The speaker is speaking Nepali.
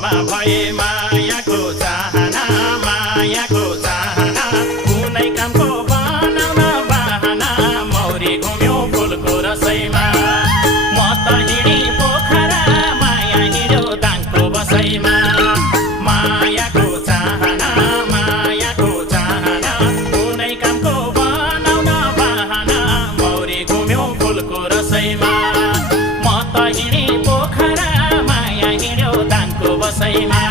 मनमा भए मायाको चाहना कुनै कामको बनाउन बाहना मौरी घुम्यो फुलको रसैमा म त हिँडी पोखरा माया हिँड्यो दाङको बसैमा मायाको चाहना कुनै कामको बनाउन बाहना मौरी घुम्यो फुलको रसैमा म त हिँडी पोखरा माया हिँड्यो दाङको बसैमा